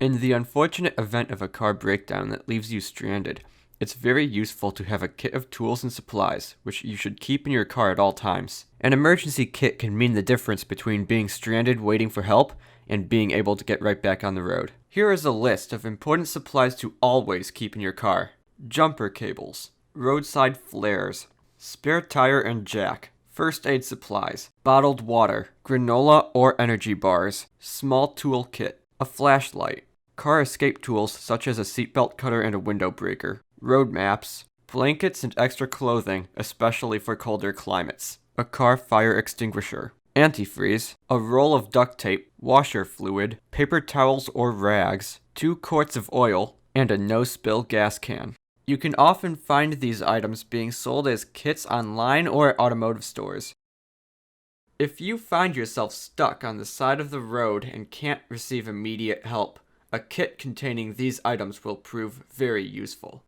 In the unfortunate event of a car breakdown that leaves you stranded, it's very useful to have a kit of tools and supplies, which you should keep in your car at all times. An emergency kit can mean the difference between being stranded waiting for help and being able to get right back on the road. Here is a list of important supplies to always keep in your car. Jumper cables, roadside flares, spare tire and jack, first aid supplies, bottled water, granola or energy bars, small tool kit, a flashlight, car escape tools such as a seatbelt cutter and a window breaker, road maps, blankets and extra clothing, especially for colder climates, a car fire extinguisher, antifreeze, a roll of duct tape, washer fluid, paper towels or rags, 2 quarts of oil, and a no-spill gas can. You can often find these items being sold as kits online or at automotive stores. If you find yourself stuck on the side of the road and can't receive immediate help, a kit containing these items will prove very useful.